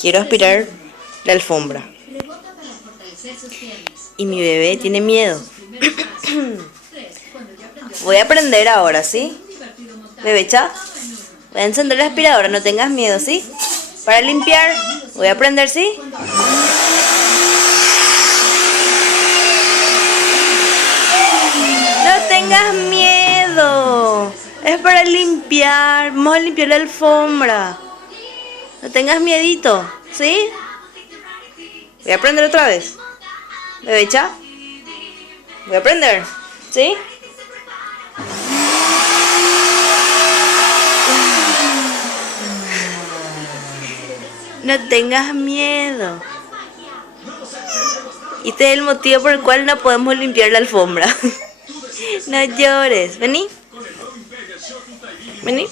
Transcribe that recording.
Quiero aspirar la alfombra. Y mi bebé tiene miedo. Voy a aprender ahora, ¿sí? Bebecha, voy a encender la aspiradora, no tengas miedo, ¿sí? Para limpiar, voy a aprender, ¿sí? No tengas miedo. Es para limpiar. Vamos a limpiar la alfombra. No tengas miedito, ¿sí? Voy a aprender otra vez. Bebecha, voy a aprender, ¿sí? No tengas miedo. Y este es el motivo por el cual no podemos limpiar la alfombra. No llores. Vení. Vení.